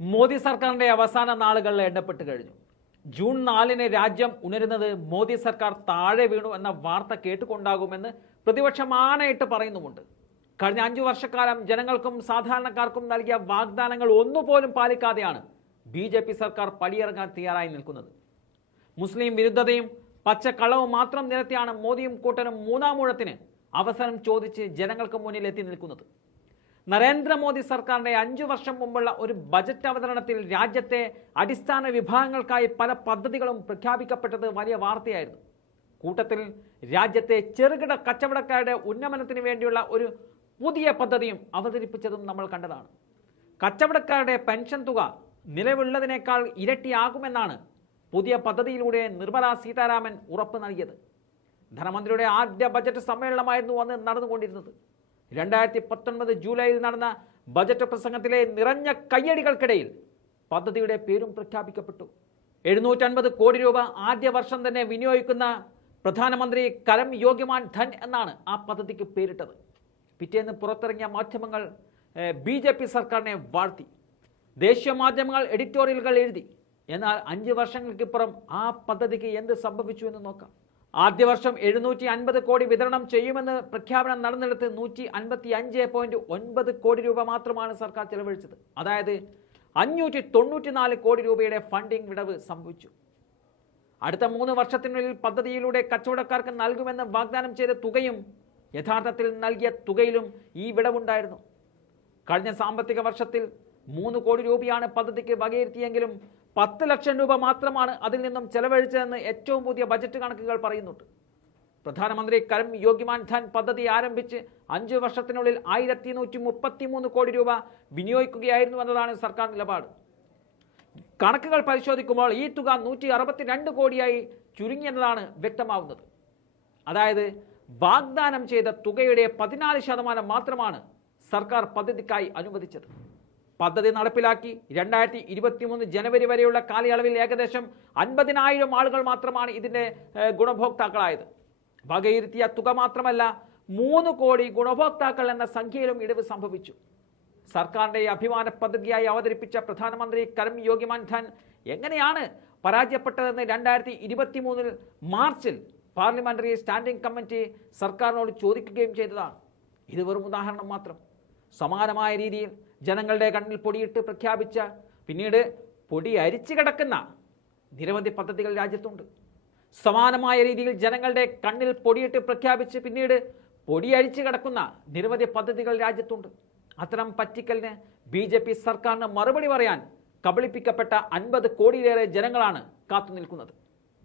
മോദി സർക്കാരിന്റെ അവസാന നാളുകളിൽ എണ്ണപ്പെട്ട് കഴിഞ്ഞു. ജൂൺ നാലിന് രാജ്യം ഉണരുന്നത് മോദി സർക്കാർ താഴെ വീണു എന്ന വാർത്ത കേട്ടുകൊണ്ടാകുമെന്ന് പ്രതിപക്ഷം ആണയിട്ട് പറയുന്നുമുണ്ട്. കഴിഞ്ഞ അഞ്ചു വർഷക്കാലം ജനങ്ങൾക്കും സാധാരണക്കാർക്കും നൽകിയ വാഗ്ദാനങ്ങൾ ഒന്നുപോലും പാലിക്കാതെയാണ് ബി ജെ പി സർക്കാർ പടിയിറങ്ങാൻ തയ്യാറായി നിൽക്കുന്നത്. മുസ്ലിം വിരുദ്ധതയും പച്ചക്കള്ളവും മാത്രം നിരത്തിയാണ് മോദിയും കൂട്ടനും മൂന്നാം ഊഴത്തിന് അവസരം ചോദിച്ച് ജനങ്ങൾക്ക് മുന്നിൽ എത്തി നിൽക്കുന്നത്. നരേന്ദ്രമോദി സർക്കാരിന്റെ അഞ്ചു വർഷം മുമ്പുള്ള ഒരു ബജറ്റ് അവതരണത്തിൽ രാജ്യത്തെ അടിസ്ഥാന വിഭാഗങ്ങൾക്കായി പല പദ്ധതികളും പ്രഖ്യാപിക്കപ്പെട്ടത് വലിയ വാർത്തയായിരുന്നു. കൂട്ടത്തിൽ രാജ്യത്തെ ചെറുകിട കച്ചവടക്കാരുടെ ഉന്നമനത്തിന് വേണ്ടിയുള്ള ഒരു പുതിയ പദ്ധതിയും അവതരിപ്പിച്ചതും നമ്മൾ കണ്ടതാണ്. കച്ചവടക്കാരുടെ പെൻഷൻ തുക നിലവിലുള്ളതിനേക്കാൾ ഇരട്ടിയാകുമെന്നാണ് പുതിയ പദ്ധതിയിലൂടെ നിർമ്മല സീതാരാമൻ ഉറപ്പ് നൽകിയത്. ധനമന്ത്രിയുടെ ആദ്യ ബജറ്റ് സമ്മേളനമായിരുന്നു അന്ന് നടന്നുകൊണ്ടിരുന്നത്. രണ്ടായിരത്തി പത്തൊൻപത് ജൂലൈയിൽ നടന്ന ബജറ്റ് പ്രസംഗത്തിലെ നിറഞ്ഞ കയ്യടികൾക്കിടയിൽ പദ്ധതിയുടെ പേരും പ്രഖ്യാപിക്കപ്പെട്ടു. എഴുന്നൂറ്റൻപത് കോടി രൂപ ആദ്യ വർഷം തന്നെ വിനിയോഗിക്കുന്ന പ്രധാനമന്ത്രി കരം യോഗ്യമാൻ ധൻ എന്നാണ് ആ പദ്ധതിക്ക് പേരിട്ടത്. പിറ്റേന്ന് പുറത്തിറങ്ങിയ മാധ്യമങ്ങൾ ബി ജെ പി സർക്കാരിനെ വാഴ്ത്തി. ദേശീയ മാധ്യമങ്ങൾ എഡിറ്റോറിയലുകൾ എഴുതി. എന്നാൽ അഞ്ച് വർഷങ്ങൾക്കിപ്പുറം ആ പദ്ധതിക്ക് എന്ത് സംഭവിച്ചു എന്ന് നോക്കാം. ആദ്യ വർഷം എഴുന്നൂറ്റി അൻപത് കോടി വിതരണം ചെയ്യുമെന്ന് പ്രഖ്യാപനം നടന്നെടുത്ത് നൂറ്റി അൻപത്തി അഞ്ച് പോയിന്റ് ഒൻപത് കോടി രൂപ മാത്രമാണ് സർക്കാർ ചെലവഴിച്ചത്. അതായത് അഞ്ഞൂറ്റി തൊണ്ണൂറ്റിനാല് കോടി രൂപയുടെ ഫണ്ടിംഗ് വിടവ് സംഭവിച്ചു. അടുത്ത മൂന്ന് വർഷത്തിനുള്ളിൽ പദ്ധതിയിലൂടെ കച്ചവടക്കാർക്ക് നൽകുമെന്ന് വാഗ്ദാനം ചെയ്ത തുകയും യഥാർത്ഥത്തിൽ നൽകിയ തുകയിലും ഈ വിടവുണ്ടായിരുന്നു. കഴിഞ്ഞ സാമ്പത്തിക വർഷത്തിൽ മൂന്ന് കോടി രൂപയാണ് പദ്ധതിക്ക് വകയിരുത്തിയെങ്കിലും പത്ത് ലക്ഷം രൂപ മാത്രമാണ് അതിൽ നിന്നും ചെലവഴിച്ചതെന്ന് ഏറ്റവും പുതിയ ബജറ്റ് കണക്കുകൾ പറയുന്നുണ്ട്. പ്രധാനമന്ത്രി കരം യോഗ്യമാൻ ധൻ പദ്ധതി ആരംഭിച്ച് അഞ്ച് വർഷത്തിനുള്ളിൽ ആയിരത്തി നൂറ്റി മുപ്പത്തി മൂന്ന് കോടി രൂപ വിനിയോഗിക്കുകയായിരുന്നു എന്നതാണ് സർക്കാർ നിലപാട്. കണക്കുകൾ പരിശോധിക്കുമ്പോൾ ഈ തുക നൂറ്റി അറുപത്തിരണ്ട് കോടിയായി ചുരുങ്ങിയെന്നതാണ് വ്യക്തമാവുന്നത്. അതായത് വാഗ്ദാനം ചെയ്ത തുകയുടെ പതിനാല് ശതമാനം മാത്രമാണ് സർക്കാർ പദ്ധതിക്കായി അനുവദിച്ചത്. പദ്ധതി നടപ്പിലാക്കി. രണ്ടായിരത്തി ഇരുപത്തിമൂന്ന് ജനുവരി വരെയുള്ള കാലയളവിൽ ഏകദേശം അൻപതിനായിരം ആളുകൾ മാത്രമാണ് ഇതിന്റെ ഗുണഭോക്താക്കളായത്. വകയിരുത്തിയ തുക മാത്രമല്ല മൂന്ന് കോടി ഗുണഭോക്താക്കൾ എന്ന സംഖ്യയിലും ഇടിവ് സംഭവിച്ചു. സർക്കാരിന്റെ ഈ അഭിമാന പദ്ധതിയായി അവതരിപ്പിച്ച പ്രധാനമന്ത്രി കരം യോഗി ധൻ എങ്ങനെയാണ് പരാജയപ്പെട്ടതെന്ന് രണ്ടായിരത്തി ഇരുപത്തി മൂന്നിൽ മാർച്ചിൽ പാർലമെന്ററി സ്റ്റാൻഡിംഗ് കമ്മിറ്റി സർക്കാരിനോട് ചോദിക്കുകയും ചെയ്തതാണ്. ഇത് വെറും ഉദാഹരണം മാത്രം. സമാനമായ രീതിയിൽ ജനങ്ങളുടെ കണ്ണിൽ പൊടിയിട്ട് പ്രഖ്യാപിച്ച പിന്നീട് പൊടി അരിച്ചു കിടക്കുന്ന നിരവധി പദ്ധതികൾ രാജ്യത്തുണ്ട്. സമാനമായ രീതിയിൽ ജനങ്ങളുടെ കണ്ണിൽ പൊടിയിട്ട് പ്രഖ്യാപിച്ച് പിന്നീട് പൊടി അരിച്ചു കിടക്കുന്ന നിരവധി പദ്ധതികൾ രാജ്യത്തുണ്ട്. അത്തരം പറ്റിക്കലിന് ബി ജെ പി സർക്കാരിന് മറുപടി പറയാൻ കബളിപ്പിക്കപ്പെട്ട അൻപത് കോടിയിലേറെ ജനങ്ങളാണ് കാത്തുനിൽക്കുന്നത്.